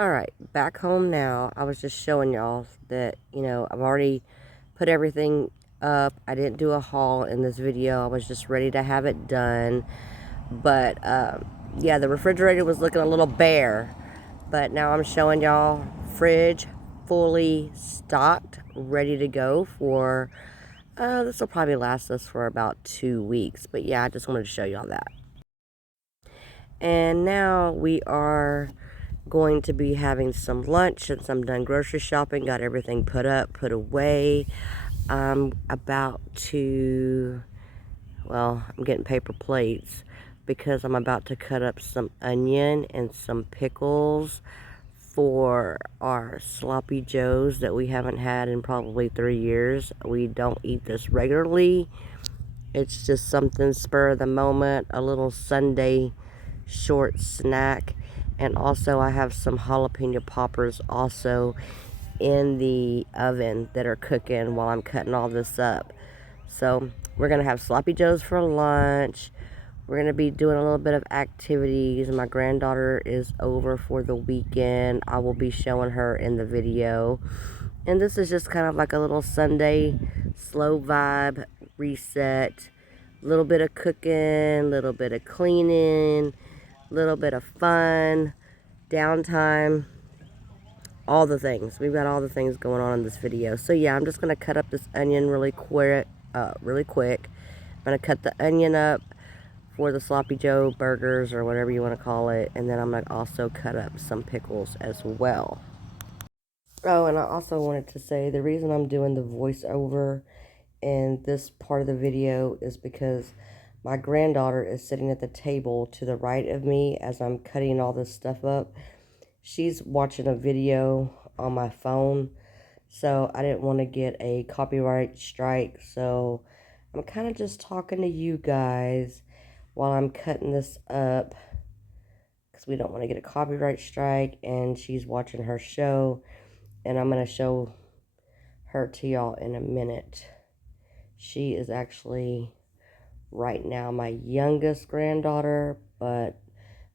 Alright, back home now. I was just showing y'all that, I've already put everything up. I didn't do a haul in this video. I was just ready to have it done. But, yeah, the refrigerator was looking a little bare. But now I'm showing y'all fridge fully stocked, ready to go for, this will probably last us for about 2 weeks. But, yeah, I just wanted to show y'all that. And now we are going to be having some lunch since I'm done grocery shopping, got everything put up, put away. I'm about to, well, I'm getting paper plates because I'm about to cut up some onion and some pickles for our sloppy joes that we haven't had in probably 3 years. We don't eat this regularly. It's just something spur of the moment, a little Sunday short snack. And also I have some jalapeno poppers also in the oven that are cooking while I'm cutting all this up. So we're going to have sloppy joes for lunch. We're going to be doing a little bit of activities. My granddaughter is over for the weekend. I will be showing her in the video. And this is just kind of like a little Sunday slow vibe reset. A little bit of cooking, a little bit of cleaning, a little bit of fun, downtime, all the things. We've got all the things going on in this video. So yeah, I'm just going to cut up this onion really quick. I'm going to cut the onion up for the sloppy joe burgers or whatever you want to call it. And then I'm going to also cut up some pickles as well. Oh, and I also wanted to say the reason I'm doing the voiceover in this part of the video is because my granddaughter is sitting at the table to the right of me as I'm cutting all this stuff up. She's watching a video on my phone, so I didn't want to get a copyright strike. So I'm kind of just talking to you guys while I'm cutting this up because we don't want to get a copyright strike, and she's watching her show, and I'm going to show her to y'all in a minute. She is actually right now my youngest granddaughter, but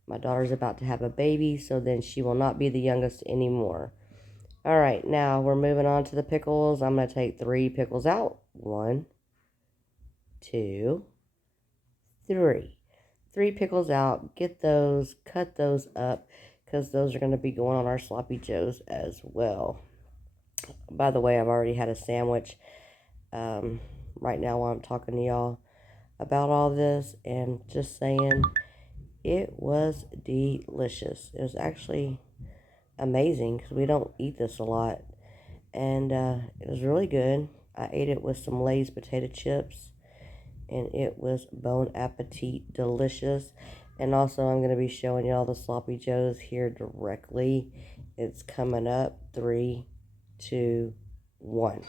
my daughter's about to have a baby, so then she will not be the youngest anymore. All right, now we're moving on to the pickles. I'm going to take 3 pickles out. 1, 2, 3. 3 pickles out. Get those, cut those up, because those are going to be going on our sloppy joes as well. By the way, I've already had a sandwich right now while I'm talking to y'all about all this, and just saying, it was delicious. It was actually amazing because we don't eat this a lot, and it was really good. I ate it with some Lay's potato chips, and it was bon appetit delicious. And also I'm going to be showing y'all the sloppy joes here directly. It's coming up. 3, 2, 1.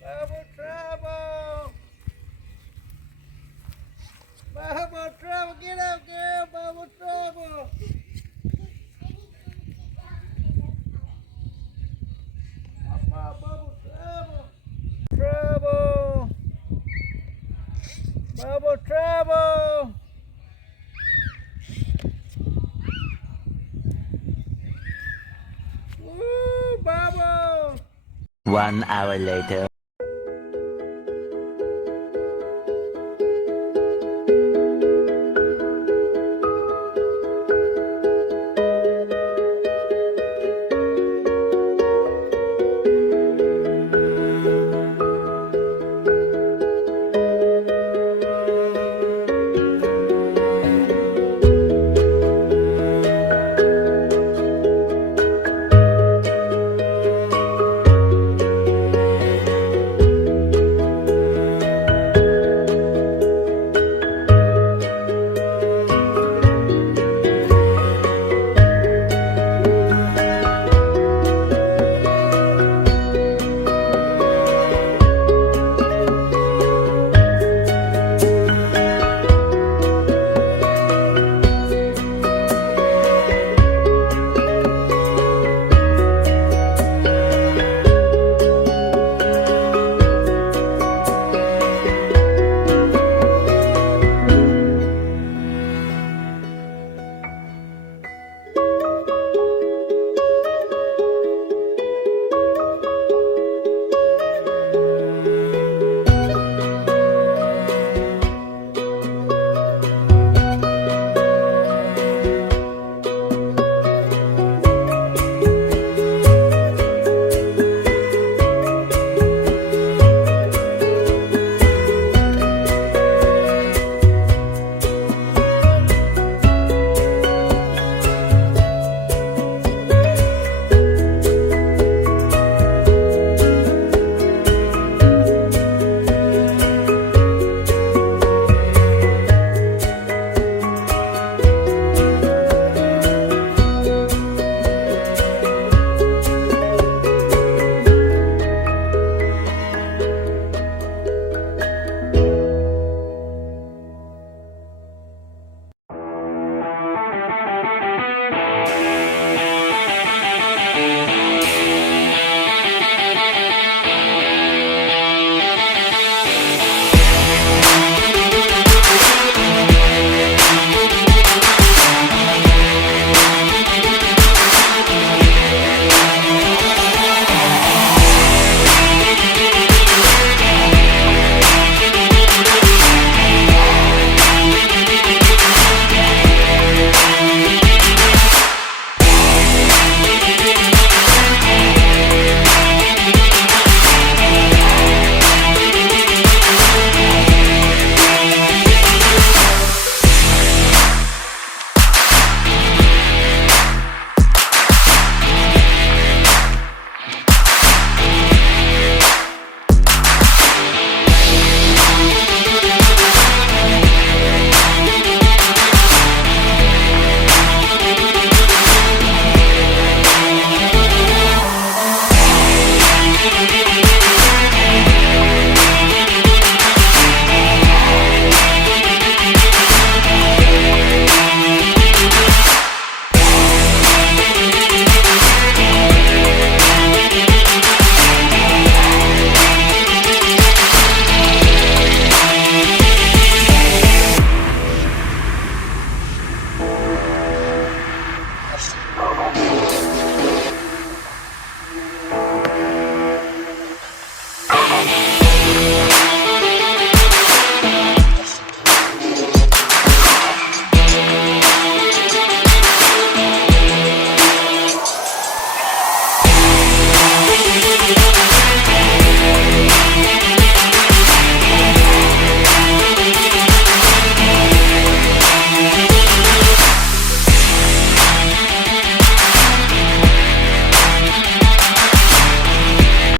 Bubble trouble! Bubble trouble! Get up, girl! Bubble trouble! Bubble trouble! Trouble! Bubble trouble! Woo, Bubble! 1 hour later.